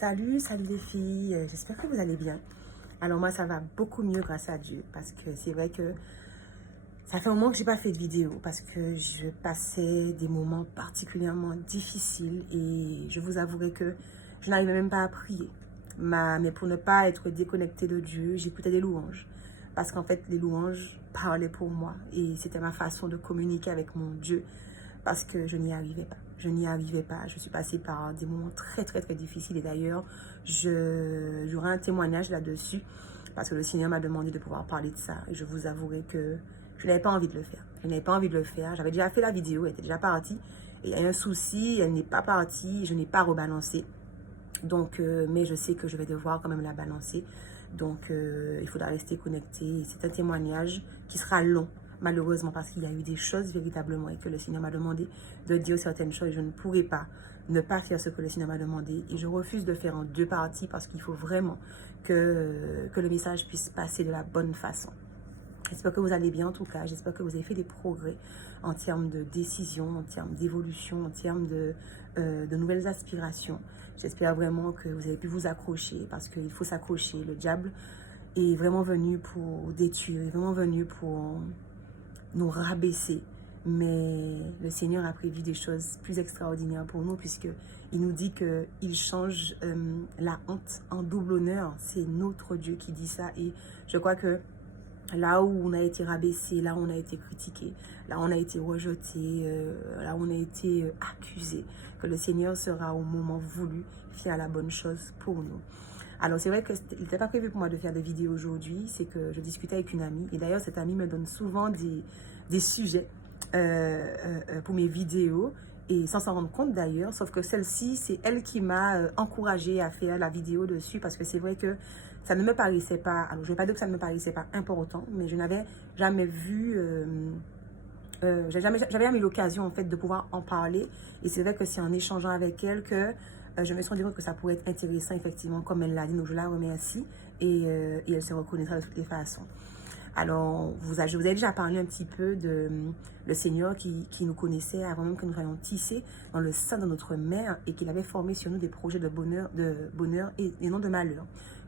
Salut les filles, j'espère que vous allez bien. Alors moi ça va beaucoup mieux grâce à Dieu parce que c'est vrai que ça fait un moment que j'ai pas fait de vidéo parce que je passais des moments particulièrement difficiles et je vous avouerai que je n'arrivais même pas à prier. Mais pour ne pas être déconnectée de Dieu, j'écoutais des louanges parce qu'en fait les louanges parlaient pour moi et c'était ma façon de communiquer avec mon Dieu parce que je n'y arrivais pas. Je n'y arrivais pas. Je suis passée par des moments très difficiles. Et d'ailleurs, j'aurai un témoignage là-dessus parce que le Seigneur m'a demandé de pouvoir parler de ça. Et je vous avouerai que je n'avais pas envie de le faire. Je n'avais pas envie de le faire. J'avais déjà fait la vidéo, elle était déjà partie. Et il y a eu un souci, elle n'est pas partie. Je n'ai pas rebalancé. Donc, mais je sais que je vais devoir quand même la balancer. Donc, il faudra rester connecté. C'est un témoignage qui sera long, malheureusement, parce qu'il y a eu des choses véritablement et que le Seigneur m'a demandé de dire certaines choses. Je ne pourrais pas ne pas faire ce que le Seigneur m'a demandé. Et je refuse de faire en deux parties parce qu'il faut vraiment que le message puisse passer de la bonne façon. J'espère que vous allez bien en tout cas. J'espère que vous avez fait des progrès en termes de décision, en termes d'évolution, en termes de nouvelles aspirations. J'espère vraiment que vous avez pu vous accrocher parce qu'il faut s'accrocher. Le diable est vraiment venu pour détruire, est vraiment venu pour nous rabaisser. Mais le Seigneur a prévu des choses plus extraordinaires pour nous puisqu'il nous dit qu'il change la honte en double honneur. C'est notre Dieu qui dit ça et je crois que là où on a été rabaissé, là où on a été critiqué, là où on a été rejeté, là où on a été accusé, que le Seigneur sera au moment voulu faire la bonne chose pour nous. Alors c'est vrai qu'il n'était pas prévu pour moi de faire des vidéos aujourd'hui, c'est que je discutais avec une amie, et d'ailleurs cette amie me donne souvent des sujets pour mes vidéos, et sans s'en rendre compte d'ailleurs, sauf que celle-ci, c'est elle qui m'a encouragée à faire la vidéo dessus, parce que c'est vrai que ça ne me paraissait pas, alors je ne vais pas dire que ça ne me paraissait pas important, mais je n'avais jamais vu, j'avais jamais eu l'occasion en fait de pouvoir en parler, et c'est vrai que c'est en échangeant avec elle que je me suis rendu compte que ça pourrait être intéressant effectivement, comme elle l'a dit, donc je la remercie, et elle se reconnaîtra de toutes les façons. Alors, je vous ai déjà parlé un petit peu de le Seigneur qui nous connaissait avant même que nous soyons tissés dans le sein de notre mère et qu'il avait formé sur nous des projets de bonheur et non de malheur.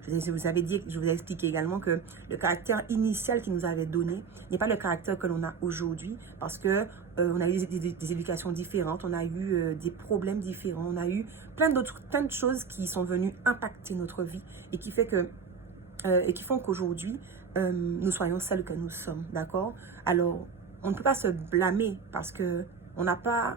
Je vous ai expliqué également que le caractère initial qu'il nous avait donné n'est pas le caractère que l'on a aujourd'hui parce que on a eu des éducations différentes, on a eu des problèmes différents, on a eu plein de choses qui sont venues impacter notre vie et qui font qu'aujourd'hui, nous soyons celles que nous sommes, d'accord? Alors, on ne peut pas se blâmer parce que on n'a pas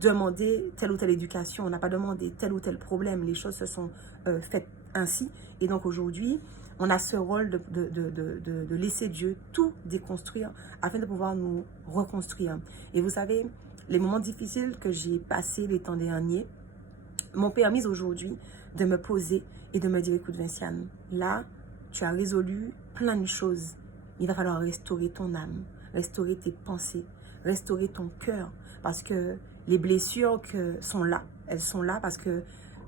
demandé telle ou telle éducation, on n'a pas demandé tel ou tel problème, les choses se sont faites ainsi. Et donc aujourd'hui, on a ce rôle de laisser Dieu tout déconstruire afin de pouvoir nous reconstruire. Et vous savez, les moments difficiles que j'ai passés les temps derniers m'ont permis aujourd'hui de me poser et de me dire, écoute Vinciane, là, tu as résolu plein de choses. Il va falloir restaurer ton âme, restaurer tes pensées, restaurer ton cœur. Parce que les blessures sont là. Elles sont là parce que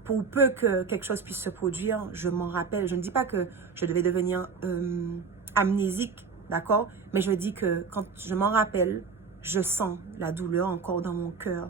pour peu que quelque chose puisse se produire, je m'en rappelle. Je ne dis pas que je devais devenir amnésique, d'accord? Mais je dis que quand je m'en rappelle, je sens la douleur encore dans mon cœur.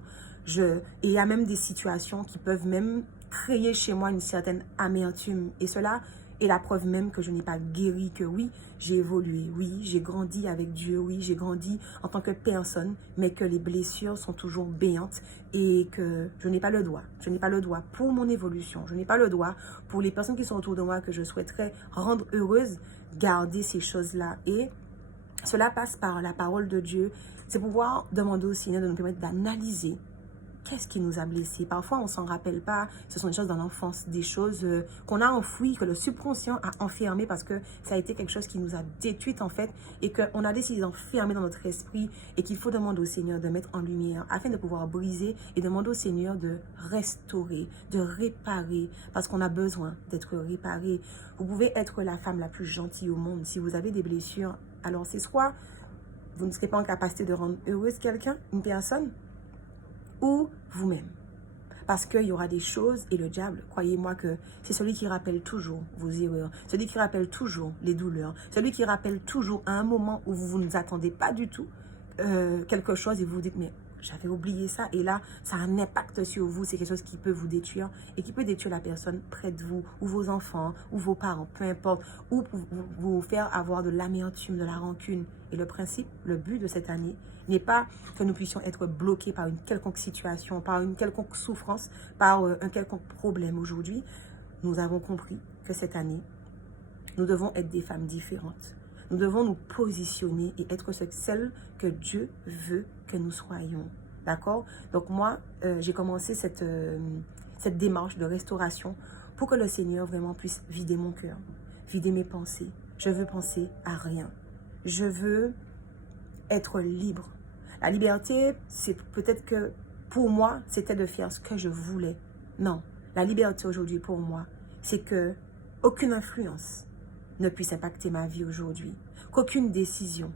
Et il y a même des situations qui peuvent même créer chez moi une certaine amertume. Et cela est la preuve même que je n'ai pas guéri, que oui, j'ai évolué, oui, j'ai grandi avec Dieu, oui, j'ai grandi en tant que personne, mais que les blessures sont toujours béantes et que je n'ai pas le droit. Je n'ai pas le droit pour mon évolution, je n'ai pas le droit pour les personnes qui sont autour de moi que je souhaiterais rendre heureuses, garder ces choses-là. Et cela passe par la parole de Dieu. C'est pouvoir demander au Seigneur de nous permettre d'analyser qu'est-ce qui nous a blessés. Parfois, on ne s'en rappelle pas. Ce sont des choses dans l'enfance, des choses qu'on a enfouies, que le subconscient a enfermées parce que ça a été quelque chose qui nous a détruites en fait et qu'on a décidé d'enfermer dans notre esprit et qu'il faut demander au Seigneur de mettre en lumière afin de pouvoir briser et demander au Seigneur de restaurer, de réparer parce qu'on a besoin d'être réparé. Vous pouvez être la femme la plus gentille au monde. Si vous avez des blessures, alors c'est soit vous ne serez pas en capacité de rendre heureuse quelqu'un, une personne, ou vous-même. Parce qu'il y aura des choses et le diable, croyez-moi que c'est celui qui rappelle toujours vos erreurs, celui qui rappelle toujours les douleurs, celui qui rappelle toujours à un moment où vous ne vous attendez pas du tout quelque chose et vous vous dites mais j'avais oublié ça. Et là, ça a un impact sur vous. C'est quelque chose qui peut vous détruire et qui peut détruire la personne près de vous, ou vos enfants, ou vos parents, peu importe, ou pour vous faire avoir de l'amertume, de la rancune. Et le principe, le but de cette année n'est pas que nous puissions être bloqués par une quelconque situation, par une quelconque souffrance, par un quelconque problème. Aujourd'hui, nous avons compris que cette année, nous devons être des femmes différentes. Nous devons nous positionner et être celles que Dieu veut que nous soyons. D'accord? Donc moi, j'ai commencé cette démarche de restauration pour que le Seigneur vraiment puisse vider mon cœur, vider mes pensées. Je veux penser à rien. Je veux être libre. La liberté, c'est peut-être que pour moi, c'était de faire ce que je voulais. Non, la liberté aujourd'hui pour moi, c'est que aucune influence ne puisse impacter ma vie aujourd'hui. Qu'aucune décision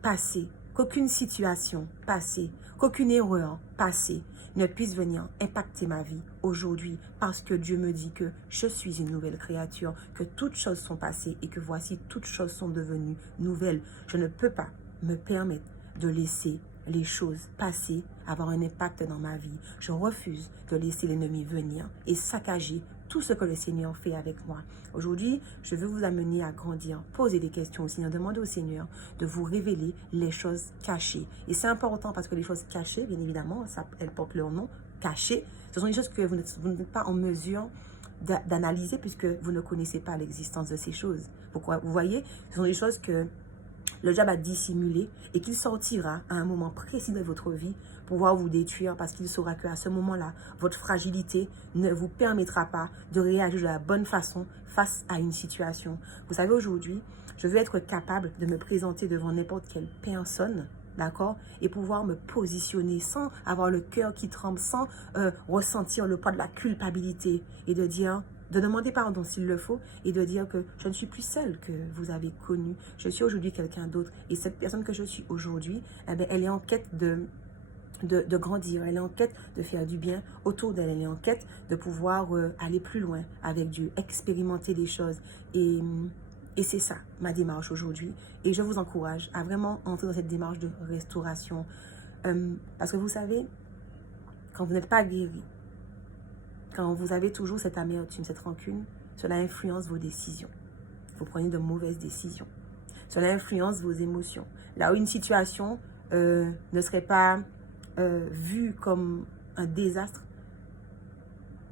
passée, qu'aucune situation passée, qu'aucune erreur passée ne puisse venir impacter ma vie aujourd'hui, parce que Dieu me dit que je suis une nouvelle créature, que toutes choses sont passées et que voici toutes choses sont devenues nouvelles. Je ne peux pas me permettre de laisser les choses passer, avoir un impact dans ma vie. Je refuse de laisser l'ennemi venir et saccager tout ce que le Seigneur fait avec moi. Aujourd'hui, je veux vous amener à grandir, poser des questions au Seigneur, demander au Seigneur de vous révéler les choses cachées. Et c'est important parce que les choses cachées, bien évidemment, elles portent leur nom, cachées. Ce sont des choses que vous n'êtes pas en mesure d'analyser puisque vous ne connaissez pas l'existence de ces choses. Pourquoi? Vous voyez, ce sont des choses que le diable a dissimulé et qu'il sortira à un moment précis de votre vie pour pouvoir vous détruire parce qu'il saura qu'à ce moment-là, votre fragilité ne vous permettra pas de réagir de la bonne façon face à une situation. Vous savez, aujourd'hui, je veux être capable de me présenter devant n'importe quelle personne, d'accord, et pouvoir me positionner sans avoir le cœur qui tremble, sans ressentir le poids de la culpabilité et de dire... de demander pardon s'il le faut et de dire que je ne suis plus celle que vous avez connue. Je suis aujourd'hui quelqu'un d'autre. Et cette personne que je suis aujourd'hui, eh bien, elle est en quête de grandir. Elle est en quête de faire du bien autour d'elle. Elle est en quête de pouvoir aller plus loin avec Dieu, expérimenter des choses. Et c'est ça, ma démarche aujourd'hui. Et je vous encourage à vraiment entrer dans cette démarche de restauration. Parce que vous savez, quand vous n'êtes pas guéri, quand vous avez toujours cette amertume, cette rancune, cela influence vos décisions. Vous prenez de mauvaises décisions. Cela influence vos émotions. Là où une situation ne serait pas vue comme un désastre,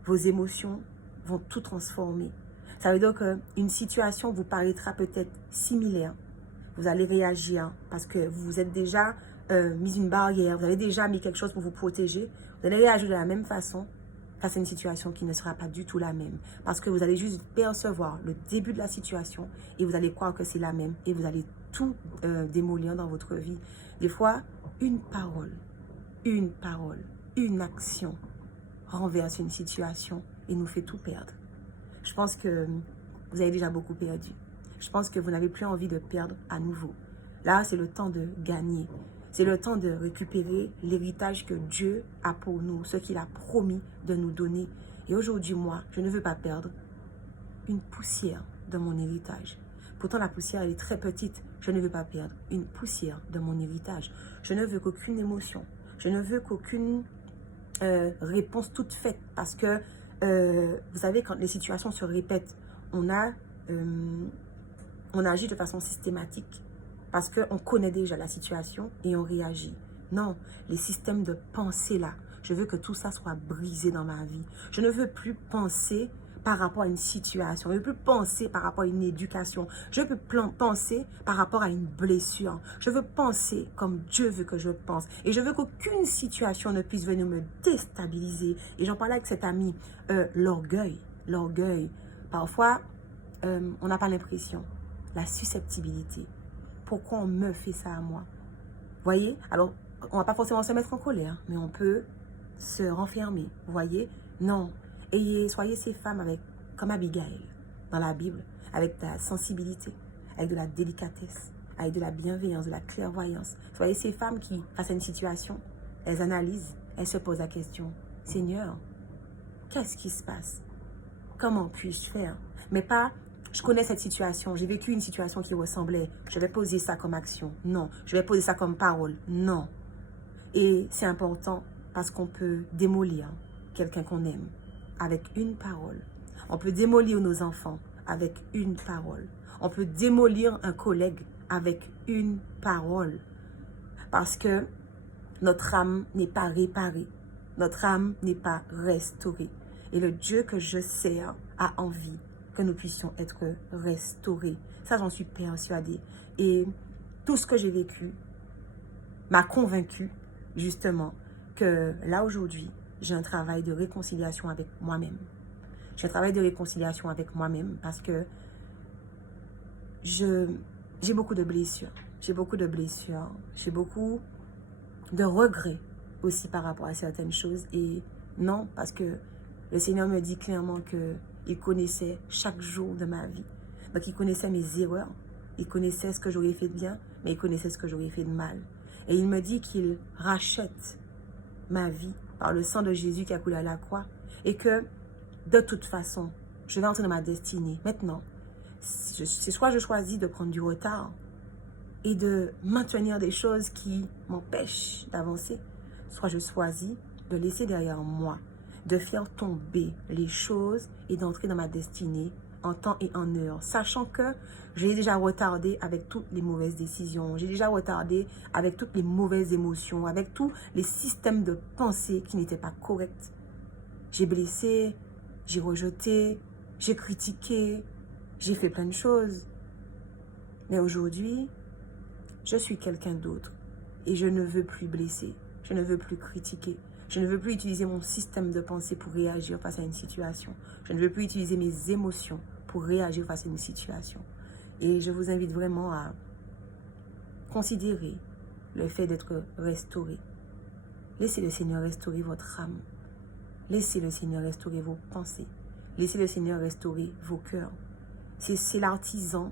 vos émotions vont tout transformer. Ça veut dire qu'une situation vous paraîtra peut-être similaire. Vous allez réagir parce que vous vous êtes déjà mis une barrière, vous avez déjà mis quelque chose pour vous protéger. Vous allez réagir de la même façon face à une situation qui ne sera pas du tout la même. Parce que vous allez juste percevoir le début de la situation et vous allez croire que c'est la même et vous allez tout démolir dans votre vie. Des fois, une parole, une action renverse une situation et nous fait tout perdre. Je pense que vous avez déjà beaucoup perdu. Je pense que vous n'avez plus envie de perdre à nouveau. Là, c'est le temps de gagner. C'est le temps de récupérer l'héritage que Dieu a pour nous, ce qu'il a promis de nous donner. Et aujourd'hui, moi, je ne veux pas perdre une poussière de mon héritage. Pourtant, la poussière, elle est très petite. Je ne veux pas perdre une poussière de mon héritage. Je ne veux qu'aucune émotion. Je ne veux qu'aucune réponse toute faite. Parce que, vous savez, quand les situations se répètent, on agit de façon systématique. Parce qu'on connaît déjà la situation et on réagit. Non, les systèmes de pensée là, je veux que tout ça soit brisé dans ma vie. Je ne veux plus penser par rapport à une situation. Je ne veux plus penser par rapport à une éducation. Je veux plus penser par rapport à une blessure. Je veux penser comme Dieu veut que je pense. Et je veux qu'aucune situation ne puisse venir me déstabiliser. Et j'en parlais avec cet ami. L'orgueil. Parfois, on n'a pas l'impression. La susceptibilité. Pourquoi on me fait ça à moi? Voyez? Alors, on ne va pas forcément se mettre en colère, mais on peut se renfermer. Vous voyez? Non. Soyez ces femmes comme Abigail dans la Bible, avec de la sensibilité, avec de la délicatesse, avec de la bienveillance, de la clairvoyance. Soyez ces femmes qui, face à une situation, elles analysent, elles se posent la question. Seigneur, qu'est-ce qui se passe? Comment puis-je faire? Mais pas... Je connais cette situation, j'ai vécu une situation qui ressemblait. Je vais poser ça comme action. Non. Je vais poser ça comme parole. Non. Et c'est important parce qu'on peut démolir quelqu'un qu'on aime avec une parole. On peut démolir nos enfants avec une parole. On peut démolir un collègue avec une parole. Parce que notre âme n'est pas réparée. Notre âme n'est pas restaurée. Et le Dieu que je sers a envie que nous puissions être restaurés. Ça, j'en suis persuadée. Et tout ce que j'ai vécu m'a convaincu justement que là aujourd'hui, j'ai un travail de réconciliation avec moi-même. J'ai un travail de réconciliation avec moi-même parce que j'ai beaucoup de blessures. J'ai beaucoup de blessures. J'ai beaucoup de regrets aussi par rapport à certaines choses. Et non, parce que le Seigneur me dit clairement qu'il connaissait chaque jour de ma vie. Donc il connaissait mes erreurs. Il connaissait ce que j'aurais fait de bien, mais il connaissait ce que j'aurais fait de mal. Et il me dit qu'il rachète ma vie par le sang de Jésus qui a coulé à la croix. Et que, de toute façon, je vais entrer dans ma destinée. Maintenant, c'est soit je choisis de prendre du retard et de maintenir des choses qui m'empêchent d'avancer, soit je choisis de laisser derrière moi, de faire tomber les choses et d'entrer dans ma destinée en temps et en heure, sachant que j'ai déjà retardé avec toutes les mauvaises décisions, j'ai déjà retardé avec toutes les mauvaises émotions, avec tous les systèmes de pensée qui n'étaient pas corrects. J'ai blessé, j'ai rejeté, j'ai critiqué, j'ai fait plein de choses. Mais aujourd'hui, je suis quelqu'un d'autre et je ne veux plus blesser, je ne veux plus critiquer, je ne veux plus utiliser mon système de pensée pour réagir face à une situation. Je ne veux plus utiliser mes émotions pour réagir face à une situation. Et je vous invite vraiment à considérer le fait d'être restauré. Laissez le Seigneur restaurer votre âme. Laissez le Seigneur restaurer vos pensées. Laissez le Seigneur restaurer vos cœurs. C'est l'artisan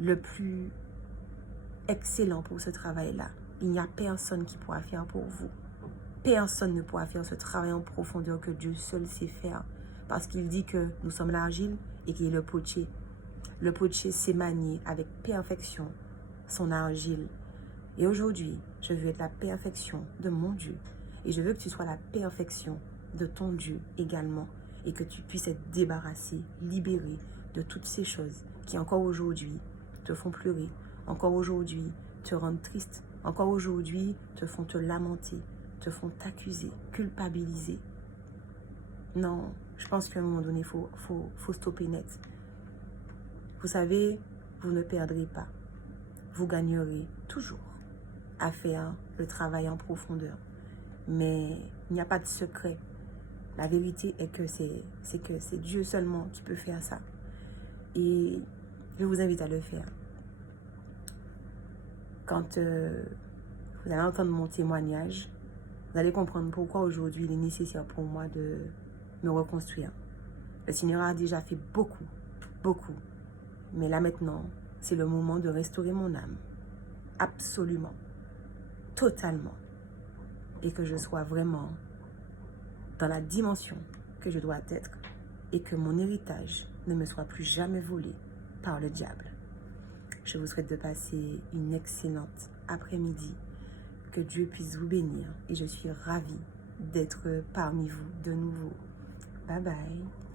le plus excellent pour ce travail-là. Il n'y a personne qui pourra faire pour vous. Personne ne pourra faire ce travail en profondeur que Dieu seul sait faire. Parce qu'il dit que nous sommes l'argile et qu'il est le potier. Le potier sait manier avec perfection son argile. Et aujourd'hui, je veux être la perfection de mon Dieu. Et je veux que tu sois la perfection de ton Dieu également. Et que tu puisses être débarrassé, libéré de toutes ces choses qui encore aujourd'hui te font pleurer, encore aujourd'hui te rendent triste, encore aujourd'hui te font te lamenter, te font t'accuser, culpabiliser. Non, je pense qu'à un moment donné, il faut stopper net. Vous savez, vous ne perdrez pas. Vous gagnerez toujours à faire le travail en profondeur. Mais il n'y a pas de secret. La vérité est que c'est Dieu seulement qui peut faire ça. Et je vous invite à le faire. Quand vous allez entendre mon témoignage, vous allez comprendre pourquoi aujourd'hui il est nécessaire pour moi de me reconstruire. Le Seigneur a déjà fait beaucoup, beaucoup. Mais là maintenant, c'est le moment de restaurer mon âme. Absolument. Totalement. Et que je sois vraiment dans la dimension que je dois être. Et que mon héritage ne me soit plus jamais volé par le diable. Je vous souhaite de passer une excellente après-midi. Que Dieu puisse vous bénir. Et je suis ravie d'être parmi vous de nouveau. Bye bye.